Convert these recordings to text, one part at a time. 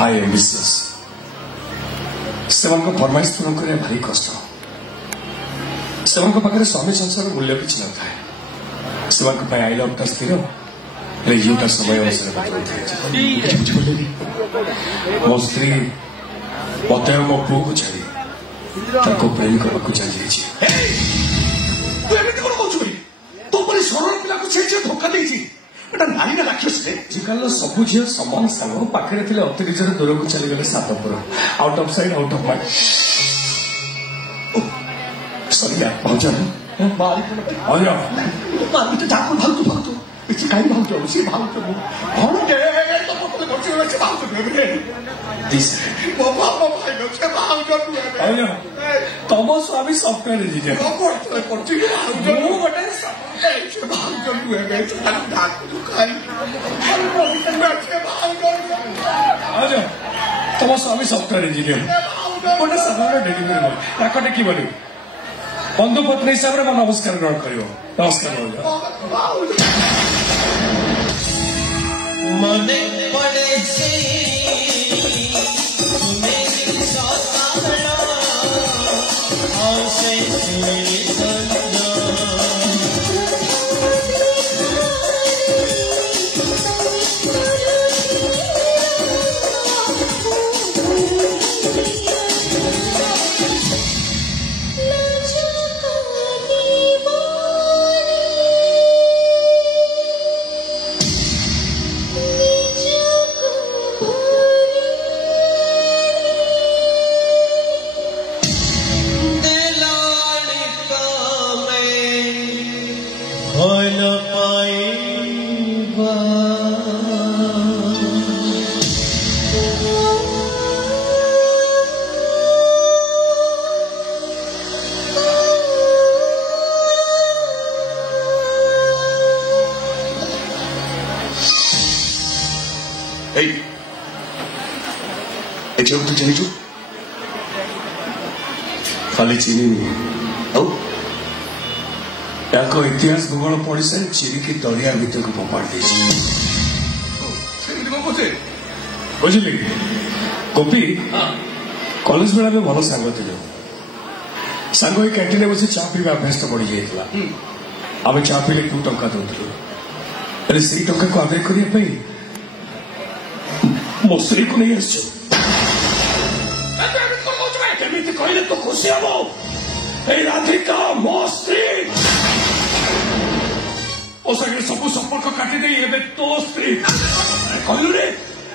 High ambitious से फरमाइश पूरण करने भारी कष्ट से पाखे स्वामी संसार मूल्य किसी न था से आई लव टा स्थिर यूटा समय अनुसार बुझे मो स्त्री मत मो पु को छाड़ी प्रेम करने को चली सरल पिला को धोखा देती नारी ना राक्षस आजिकल सबू झील समान सांग पाखे अतिरिक्त दूर को चलीगले सातपुर out of sight out of mind sorry भाज भागतु भागतु कहीं भाग सी भाग तम स्वामी सफ्टवेयर इंजीनियर तम स्वामी सफ्टवेयर इंजीनियर गोटे साधारण डेलीवरी बॉय ताक टेक बंधु पत्नी हिसाब से नमस्कार ग्रहण कर नमस्कार मने पड़े तो चाहिए खाली चीनी इतिहास भूगोल पढ़ी सारी चिरी की दरिया भीतर को फोपाड़ बुझिली गोपी कॉलेज बेला में भल सांग थे सांग कैंटीन बस चा पीवा अभ्यास तो बढ़ी जाता आम चा पीले 2 टंका दौलू से टंका को आदाय करने मो स्त्री को नहीं आस कहले तो खुशी हम राधिका मो स्त्री सब संपर्क काटिदे तो स्त्री कहलु रे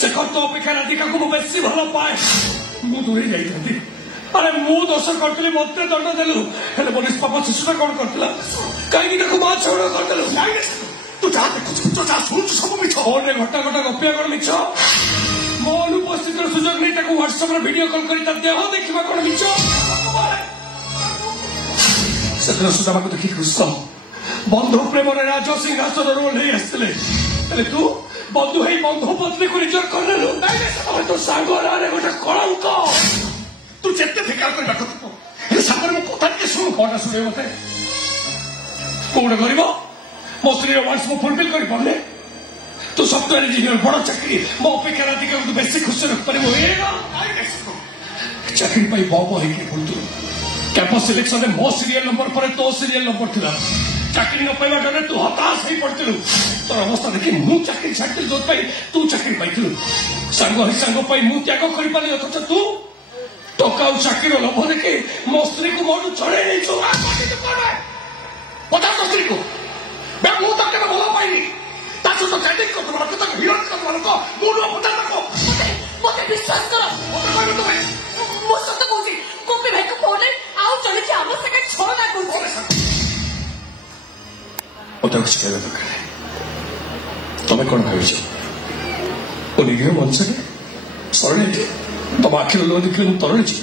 से तो अपेक्षा राधिका को बेसी भल पाए मु दूरी जाती अरे मु दोष करी मत दंड देलु मो निष्पाप शिशुटा कौन करता कहीं माँ छड़ करदेलु तू जहाँ देखु तू जहाँ शुणु सब मिछ फोन घटा घटा गपिया कौन मिछ मो अनुपस्थित सुजोग नहीं व्हाट्सएप वीडियो कॉल कर देह देखा कौन मिछ से सुधा को देखिए कृष्ण बंधु प्रेम राज सिंहासन नहीं आसते तू बंधु है बंधु पत्नी को रिजर्व कर तो सांग गोटे कलंक तू जिते फिकार कर सागर मो कथा टे शुणु कौन शुणे मत गोटे गरीब मो स्त्री वांस मु फुलफिल कर पारे तू सफ्टवेयर इंजीनियर बड़ चाकरी मो अपेक्षा राधिका को बेसी खुश रखिपार चाकरी बब हो कैंपस सिलेक्शन में मो सीरियल नंबर पर तो सीरियल नंबर था चाकरी न पाइबा डर तू हताश हो पड़ू तोर अवस्था देखी मु चाकरी छाड़ी जो तू चाकरी पाइलु सांग सांग मु त्याग कर पारि अथच तू टका और चाकरी लोभ देखे मो स्त्री को मोटू चढ़े नहीं पता स्त्री को मु तक भल पाइनी सहित चैटिंग कर हिरोइन कर मत विश्वास कर मो सत कहूँ गोपी भाई को फोन आउ चली आवश्यक 6 ना कुछ कहवा दरकार तुम कौन भाव निरीह मनुष्य सरल तुम आखिर लो देखिए मुझे तरल जी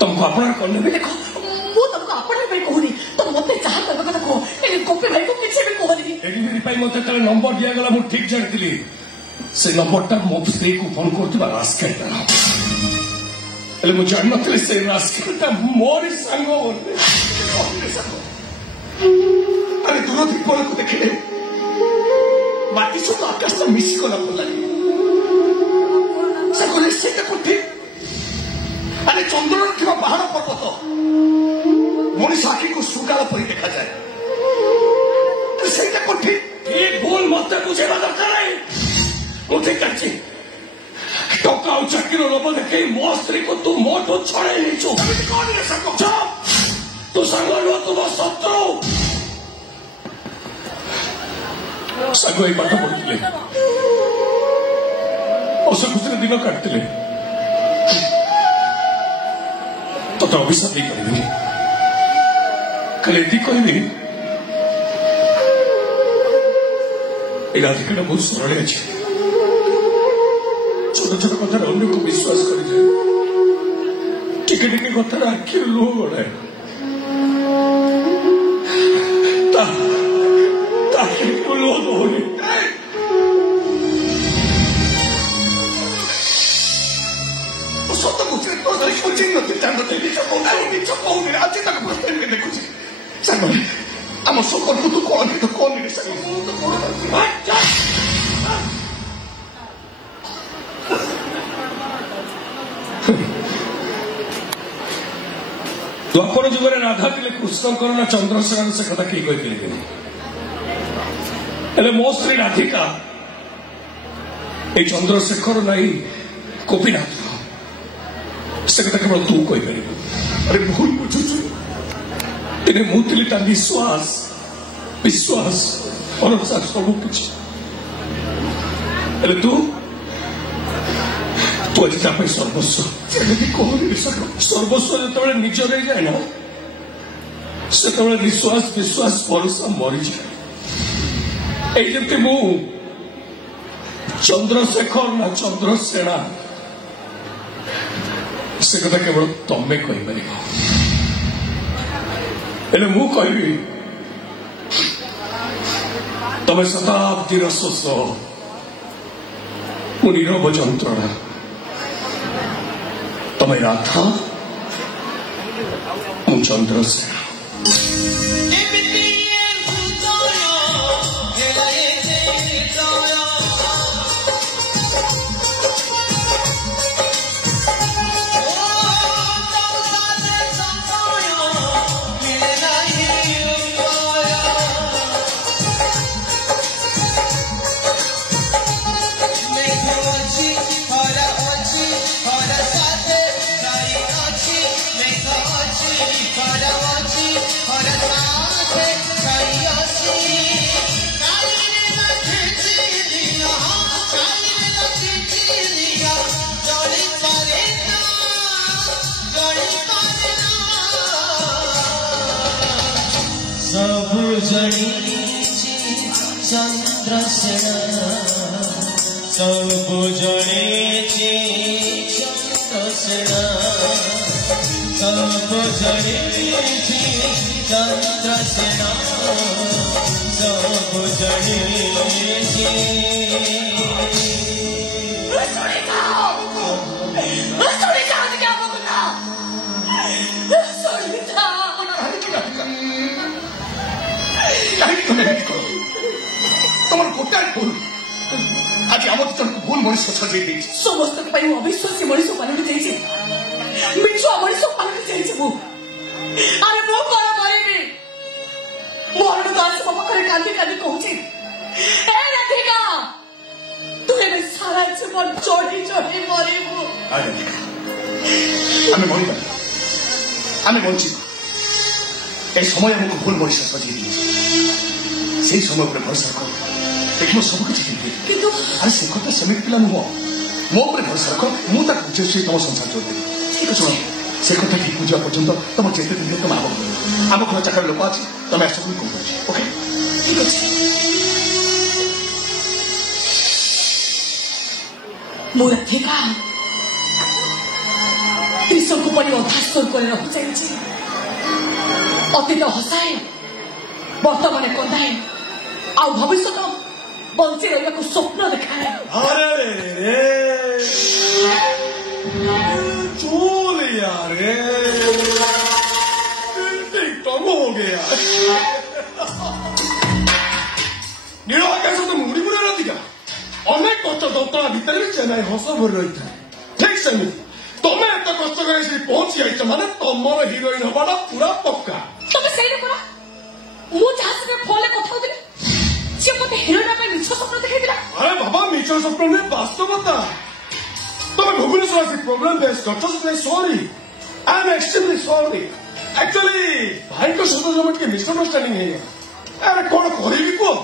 तुमको अपना कौन देख तुमको अपना कहूनी तुम मत जहाँ कहवा कथा कह गोपी भाई को किसी भी कहनी मत नंबर दिगला मुझे ठीक जानी से नंबरटा मो स्त्री को फोन कर रास्केटा मुझे जान नी से रास्केटा मोरी सांग अरे दूर दीपल को देखिले माटी सहित आकाश मिशिगला भल लगे से कहले ସେଇଟା କୋଠି ଆରେ ଚନ୍ଦ୍ରରେ ଥିବା ପାହାଡ଼ ପର୍ବତ ମଣିଷ ଆଖିକୁ ସୁକାଳ ପରି ଦେଖାଯାଏ ସେଇଟା କୋଠି ଏ ଭୁଲ ମତେ ବୁଝେଇବା ଦରକାର ନାହିଁ ମୁଁ ଠିକ ଅଛି ଟଙ୍କା ଆଉ ଚାକିର ଲୋଭ ଦେଖେଇ ମୋ ସ୍ତ୍ରୀକୁ ତୁ ମୋଠୁ ଛଡ଼େଇ ନେଇଛୁ ତୁ ସାଙ୍ଗ ନୁହ ତୁ ମୋ ଶତ୍ରୁ ସାଙ୍ଗ ଏଇ ପାଠ ପଢୁଥିଲେ ହସ ଖୁସିରେ ଦିନ କାଟୁଥିଲେ ତତେ ଅଭିଶାପ ଦେଇପାରିବିନି ଖାଲି ଏତିକି କହିବି ଏ ରାଧିକାଟା ବହୁତ ସରଳ ଅଛି ଛୋଟ ଛୋଟ କଥାରେ ଅନ୍ୟକୁ ବିଶ୍ୱାସ କରିଯାଏ ଟିକେ ଟିକେ କଥାରେ ଆଖିରୁ ଲୁହ ଗଡ଼ାଏ ତା ଆଖିରୁ ଲୁହ ଦଉନି ସତ କହୁଛି ମିଛ କହୁନି ଆଜି ତାକୁ ପ୍ରସ୍ତାବ ଦେଖୁଛି ସାଙ୍ଗ ଆମ ସମ୍ପର୍କ ତୁ କଣ ତୁ କଣ ଦ୍ୱାପର ଯୁଗରେ ରାଧା ଥିଲେ କୃଷ୍ଣଙ୍କର ନା ଚନ୍ଦ୍ରଶେଖର ସେ କଥା କେହି କହିପାରିବେନି ହେଲେ ମୋ ସ୍ତ୍ରୀ ରାଧିକା ଏଇ ଚନ୍ଦ୍ରଶେଖର ନାହିଁ ଗୋପୀନାଥ ସେ କଥା କେବଳ ତୁ କହିପାରିବୁ ଆରେ ଭୁଲ ବୁଝୁଛୁ ଦିନେ ମୁଁ ଥିଲି ତା ବିଶ୍ୱାସ ଭରସା ସବୁ କିଛି ହେଲେ ତୁ ଆଜି ତା ପାଇଁ ସର୍ବସ୍ୱ ସେମିତି କହୁନି ସର୍ବସ୍ୱ ଯେତେବେଳେ ନିଜ ନେଇଯାଏ ନା ସେତେବେଳେ ବିଶ୍ୱାସ ଭରସା ମରିଯାଏ ଏଇ ଯେମିତି ମୁଁ ଚନ୍ଦ୍ରଶେଖର ନା ଚନ୍ଦ୍ରସେନା ସେ କଥା କେବଳ ତମେ କହିପାରିବ ହେଲେ ମୁଁ କହିବି ତମେ ଶତାବ୍ଦୀର ଶୋଷ ମୁଁ ନୀରବ ଯନ୍ତ୍ରଣା ତମେ ରାଧା ମୁଁ ଚନ୍ଦ୍ରସେନା चंद्रसेना सब जड़े चंद्रसेना सब जड़े चंद्रसेना सब जड़े তোমার গোটায় ভুল আজ আমার জনকে ভুল মଣିষ সজাই দিয়েছি সমস্ত অবিশ্বাসী মଣିষ পালন যাইছে মিছ মଣିষ পালন যাইছে মু আরে মু করা মরিবি মরণ তো আসে পাখরে কাঁদি কাঁদি কହୁছি এ রাধিকা তুই এবে সারা জীবন চড়ি চড়ি মরিবু আমি মরিবা আমি বঞ্চিত এই সময় আমাকে ভুল মଣିষ সজাই দিয়েছি সেই সময় উপরে ভরসা কর ଦେଖିବ ସବୁ କିଛି କିନ୍ତୁ ଆରେ ସେ କଥା ସେମିତି ପିଲା ନୁହଁ ମୋ ଉପରେ ଭରସା ରଖ ମୁଁ ତାକୁ ବୁଝେଇ ତମ ସଂସାର ଚଳିଦେବି ଠିକ ଶୁଣ ସେ କଥା ଠିକ ବୁଝିବା ପର୍ଯ୍ୟନ୍ତ ତମ ଯେତେ ଦିନ ତମ ଆମ ଘର ଚାକର ଲୋକ ଅଛି ତମେ ଆସ ବୋଲି କହୁଛି ଓକେ ଠିକ ଅଛି ମୁଁ ରାଧିକା ତ୍ରିଶଙ୍କୁ ପରି ଅଧାସ୍ତର କରି ରଖି ଚାଲିଛି ଅତୀତ ହସାଏ ବର୍ତ୍ତମାନ କନ୍ଦାଏ ଆଉ ଭବିଷ୍ୟତ ବଞ୍ଚି ରହିବାକୁ ସ୍ୱପ୍ନ ଦେଖାଏ अरे रे चोल यार टिकटॉक हो गया नीलो आकाश तो मुड़ी मुड़ी राधिका अनेक कष्ट दत्ता भितर भी चेन्नई हस भर रही था ठीक ସେମିତି ତମେ ଏତେ କଷ୍ଟ କରି ସେଠି ପହଞ୍ଚି ଯାଇଛ ମାନେ ତମର ହିରୋଇନ ହବାଟା ପୁରା ପକ୍କା। ତମେ ସେଇଟା କର ମୁଁ ଯାହା ସାଙ୍ଗେ ଫୋନରେ କଥା ହଉଥିଲି ସେ ମତେ ହିରୋଇନ ପାଇଁ ମିଛ ସ୍ୱପ୍ନ ଦେଖେଇଥିଲା। ଆରେ ବାବା ମିଛ ସ୍ୱପ୍ନ ନୁହେଁ ବାସ୍ତବତା। ତମେ ଭୁବନେଶ୍ୱର ଆସି ପ୍ରୋଗ୍ରାମ ଫେସ୍ କରିଛ ସେଥିପାଇଁ sorry I am extremely sorry. Actually ଭାଇଙ୍କ ସହିତ ଜମା ଟିକେ ମିସଅଣ୍ଡରଷ୍ଟାଣ୍ଡିଂ ହେଇଗଲା। ଆରେ କଣ କରିବି କୁହ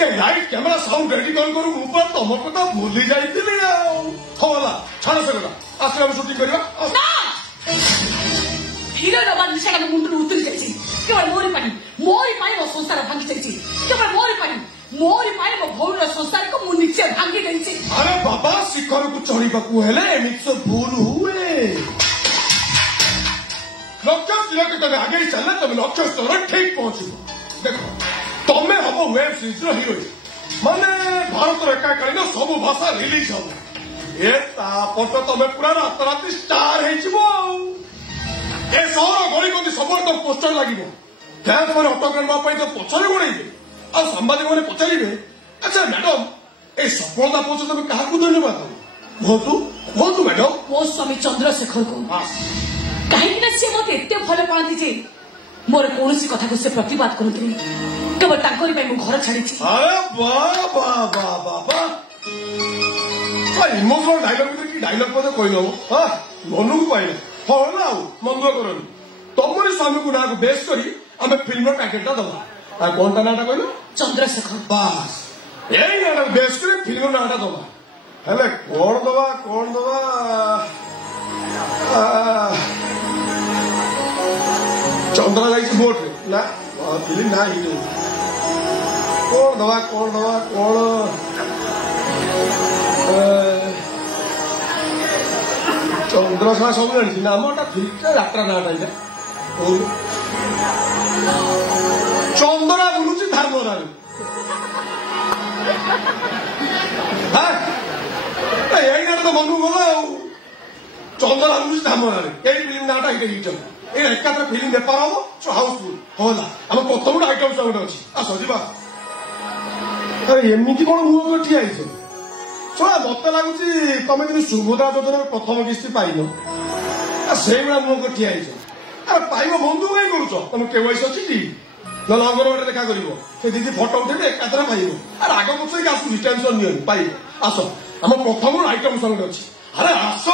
ଏ ଲାଇଟ୍ କ୍ୟାମେରା ସାଉଣ୍ଡ ରେଡି କରୁ କରୁ ମୁଁ ପୁରା ତମ କଥା ଭୁଲି ଯାଇଥିଲି ଆଉ। ହଉ ହେଲା ଛାଡ଼ ସେ କଥା ଆସିଲେ ଆମେ ସୁଟିଂ କରିବା। ହିରୋଇନ ହବାର ନିଶାଟା ମୋ ମୁଣ୍ଡରୁ ଉତୁରି ଯାଇଛି କେବଳ ମୋରି ପାଇଁ ମୋ ସଂସାର ଭାଙ୍ଗି ଯାଇଛି କେବଳ ମୋରି ପାଇଁ ମୋ ଭଉଣୀର ସଂସାରକୁ ମୁଁ ନିଜେ ଭାଙ୍ଗି ଦେଇଛି। ଆରେ ବାବା ଶିଖରକୁ ଚଢିବାକୁ ହେଲେ ଏମିତି ସବୁ ଭୁଲ ହୁଏ। ଲକ୍ଷ୍ୟ ସ୍ଥିରକୁ ତମେ ଆଗେଇ ଚାଲିଲେ ତମେ ଲକ୍ଷ୍ୟ ସ୍ଥଳରେ ଠିକ ପହଞ୍ଚିବ। ଦେଖ ତମେ ହବ ୱେବ ସିରିଜର ହିରୋଇନ ମାନେ ଭାରତର ଏକାକାଳୀନ ସବୁ ଭାଷା ରିଲିଜ ହବ। ଏ ତାପରେ ତମେ ପୁରା ରାତାରାତି ଷ୍ଟାର ହେଇଯିବ ଆଉ। ଏ ସହର ଗଳିକନ୍ଦି ସବୁବେଳେ ତ ପୋଷ୍ଟର ଲାଗିବ। ଫ୍ୟାନ୍ସ ମାନେ ଅଟୋଗ୍ରାଫ ନେବା ପାଇଁ ତ ପଛରେ ଗୋଡେଇବେ ଆଉ ସାମ୍ବାଦିକ ମାନେ ପଚାରିବେ ଆଚ୍ଛା ମ୍ୟାଡମ এই ସଫଳତା ପଛରେ ତମେ କାହାକୁ ଧନ୍ୟବାଦ ଦବ? କୁହନ୍ତୁ କୁହନ୍ତୁ ମ୍ୟାଡମ। ମୋ ସ୍ୱାମୀ ଚନ୍ଦ୍ରଶେଖରକୁ କାହିଁକି ନା ସେ ମତେ ଏତେ ଭଲ ପାଆନ୍ତି ଯେ ମୋର କୌଣସି କଥାକୁ ସେ ପ୍ରତିବାଦ କରନ୍ତିନି କେବଳ ତାଙ୍କରି ପାଇଁ ମୁଁ ଘର ଛାଡ଼ିଛି। ଆରେ ଇମୋସନାଲ ଡାଇଲଗ ଭିତରେ କି ଡାଇଲଗ ମଧ୍ୟ କହିନବ ମନକୁ ପାଇଲେ ହଁ ନା ଆଉ ମନ୍ଦ କରନି। ତମରି ସ୍ୱାମୀକୁ ନାଁକୁ ବେଶ କରି ଆମେ ଫିଲ୍ମର ପ୍ୟାକେଟଟା ଦବା। ଆଉ କଣଟା ନାଁଟା କହିଲ? ଚନ୍ଦ୍ରଶେଖର। ବାସ୍ ଏଇ ନାଁଟାକୁ ବେଶ କରି ଫିଲ୍ମର ନାଁଟା ଦବା। ହେଲେ କଣ ଦବା ଚନ୍ଦ୍ର ଯାଇଛି ବୋଟରେ ନା ଫିଲ୍ମ ନା ହିରୋ କଣ ଦବା ଚନ୍ଦ୍ରଶେଖର ସବୁ ଜାଣିଛି ନା ଆମଟା ଫିଲ୍ମଟା ଯାତ୍ରା ନାଁଟା ଏଇଟା ଚନ୍ଦରା ବୁଲୁଛି ଧାର୍ମରାରେ। ଏଇ ନାଁଟା ତ ମନକୁ ଗଲା ଆଉ ଚନ୍ଦରା ବୁଲୁଛି ଧାର୍ମରାରେ ଏଇ ଫିଲ୍ମ ନାଁଟା ଏଇଟା ହେଇଯିବ। এই একাত্রে ফিল্ম বেপার হব হাউসফুল হলা আমার প্রথম গোটে আইটম সঙ্গ গোটে অছি আস যা। আরে এমনি কোন মুহ করে ঠিয়া হয়েছ শোনা মতো লাগুছি তুমি কিন্তু সুভদ্রা যোজনার প্রথম কিস্তি পাইন সেইভাবে মুহ করে ঠিয়া হয়েছ। আরে পাইব বন্ধু কাই করুছ তুমি কেওয়াইসি অছি কি নলে অঙ্গনবাড়ি দেখা করিব সে দিদি ফটো উঠেবে একাত্রে পাইব। আর আগ পছকে আসুছি টেনশন নিয়নি পাইব। আস আমার প্রথম আইটম সঙ্গ অছি। আরে আস।